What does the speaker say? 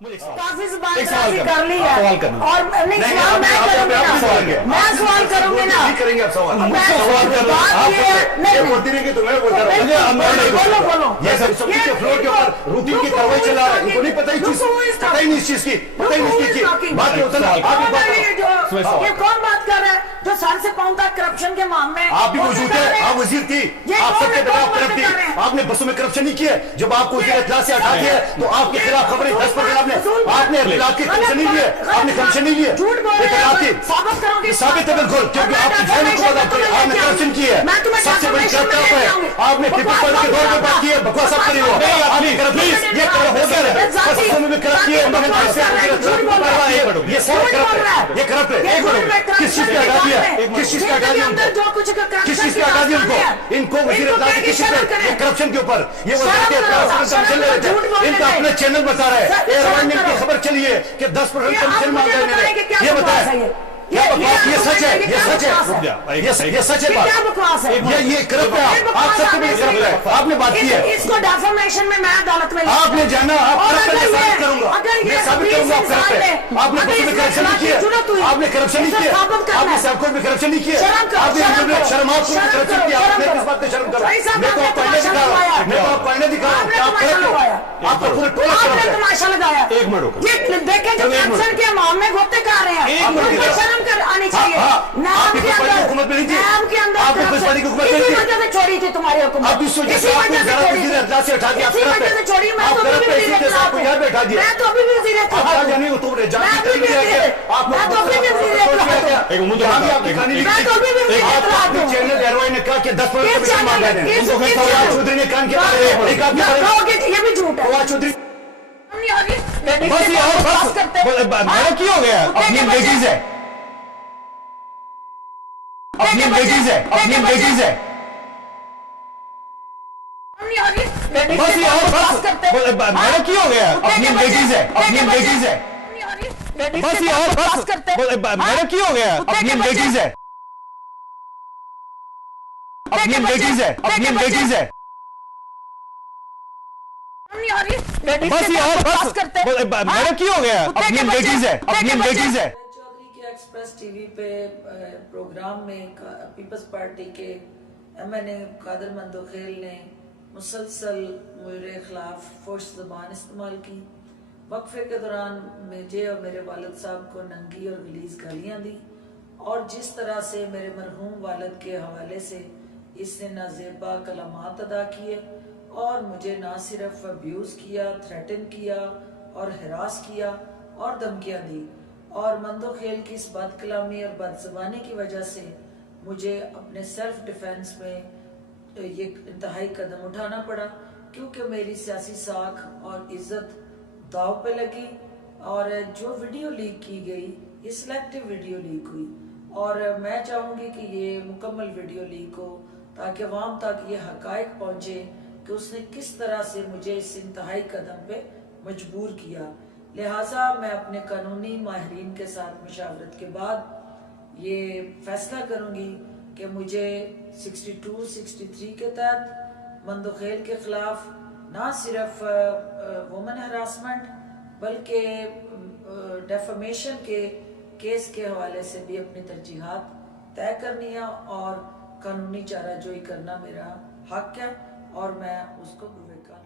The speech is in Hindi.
काफी ज़बानबाजी कर ली है और नहीं सवाल मैं करूंगी ना, मैं सवाल करूंगी ना, करेंगे आप सवाल बात ये नहीं बोलती रही कि तुम्हें बोलता बोलो बोलो ये सब सबके फ्लोर के ऊपर रूटीन की कार्रवाई चला रहा है, इनको नहीं पता ही चीज, पता ही नहीं इस चीज की, पता ही नहीं इसकी चीज बात नहीं होता ना। ये कौन बात कर रहा है जो सर से पांव तक करप्शन के मामले में आप भी मौजूद थे, आप वजीर थी, आप सबके खिलाफ करप्ट थी, आपने बसों में करप्शन नहीं किया, जब आपको इतला से हटा दिया तो आपके खिलाफ खबरें 10% आपने इतला के करप्शन नहीं लिए, आपने करप्शन नहीं लिए, साबित है बिल्कुल, क्योंकि आपकी फैमिली को आपने करप्शन किया है, सबसे बड़ी करप्ट है, आपने पीपल्स पार्टी के दौर में बात की है, बकवास आप करिए, आपने करप्शन ये हो गया है, बसों में भी करप्ट किया है, ये सब करप्ट है, ये करप्ट है, किस चीज का हटा दिया, किस चीज का हटा दिया उनको, किस चीज का हटा दिया उनको, इनको वजीर अब्दाल की किस चीज पे करप्शन के ऊपर ये करप्शन ले रहे थे, इनका अपना चैनल बता रहा है, एयरलाइन की खबर चली है कि 10% कमीशन मांग रहे हैं, ये बताएं क्या बकवास, ये सच है, ये सच है, ये सच है बात, बकवास है, ये करप्ट है, आप सबके भी करप्ट है, आपने बात की है, इसको डेफामेशन में मैं अदालत में आपने जाना, आप करप्ट है, साबित करूंगा, मैं साबित करूंगा आप करप्ट है, आपने बसों में करप्शन नहीं किया, आपने करप्शन नहीं किया, आपने सबको भी करप्शन नहीं किया, आपने शर्म आपको करप्शन किया, आपने किस बात पे शर्म करो, मैं तो आपको आईने दिखा रहा हूं, मैं तो आपको आईने दिखा रहा हूं कि आप करप्ट हो, आपका पूरा टोला करप्ट है, तमाशा लगाया, एक मिनट ये देखें जो करप्शन के मामले होते कह रहे हैं, शर्म कर आनी चाहिए, नाम के अंदर आपने पुलिस पार्टी की हुकूमत इसी वजह से छोड़ी थी तुम्हारी हुकूमत, अब इस वजह से आपको ज़रा से हटा दिया, इसी वजह से छोड़ी, मैं तो अभी भी वज़ीर इत्तलाह हूं, मैं तो अभी भी वज़ीर इत्तलाह हूं, जानी हो तुमने मैं तो अभी भी वज़ीर इत्तलाह हूं, मैं तो अभी भी वज़ीर इत्तलाह हूं, चैनल एयरवाइन ने कहा कि 10% कमीशन मांगा है, उनको फवाद चौधरी ने कान के बारे ये भी झूठ है, फवाद चौधरी बस ये और बस करते मेरा क्या हो गया, अपनी बेटीज है, अपनी बेटीज है, अपनी बेटीज है, बस ये और बस करते मेरा क्या हो गया, अपनी बेटीज है, अपनी बेटीज है, बस ये और बस करते मेरा क्या हो गया, अपनी बेटीज है, अपनी बेटीज है, अपनी बेटीज है, बस ये और बस करते मेरा क्या हो गया, अपनी बेटीज है, अपनी बेटीज है। एक्सप्रेस टीवी पे प्रोग्राम में पीपल्स पार्टी के एमएनए कादर मंदोखेल ने मुसलसल मेरे खिलाफ फोश ज़बान इस्तेमाल की, वक्फे के दौरान मुझे और मेरे वालिद साहब को नंगी और गलीज गालियाँ दी, और जिस तरह से मेरे मरहूम वालिद के हवाले से इसने नाज़ेबा कलामात अदा किए और मुझे ना सिर्फ अब्यूज़ किया, थ्रेटन किया और हरास किया और धमकियाँ दी, और मंदोखेल की इस बदकलामी और बदज़बानी की वजह से मुझे अपने सेल्फ डिफेंस में ये इंतहाई कदम उठाना पड़ा, क्योंकि मेरी सियासी साख और इज्जत दाव पे लगी, और जो वीडियो लीक की गई ये सिलेक्टिव वीडियो लीक हुई, और मैं चाहूँगी कि ये मुकम्मल वीडियो लीक हो ताकि अवाम तक ये हकायक पहुँचे कि उसने किस तरह से मुझे इस इंतहाई कदम पे मजबूर किया। लिहाजा मैं अपने कानूनी माहिरीन के साथ मशावरत के बाद ये फैसला करूँगी कि मुझे 62-63 के तहत मंदोखेल के खिलाफ ना सिर्फ वुमेन हरासमेंट बल्कि डेफमेशन के केस के हवाले से भी अपनी तरजीहात तय करनी है, और कानूनी चाराजोई करना मेरा हक है और मैं उसको पुरस्कार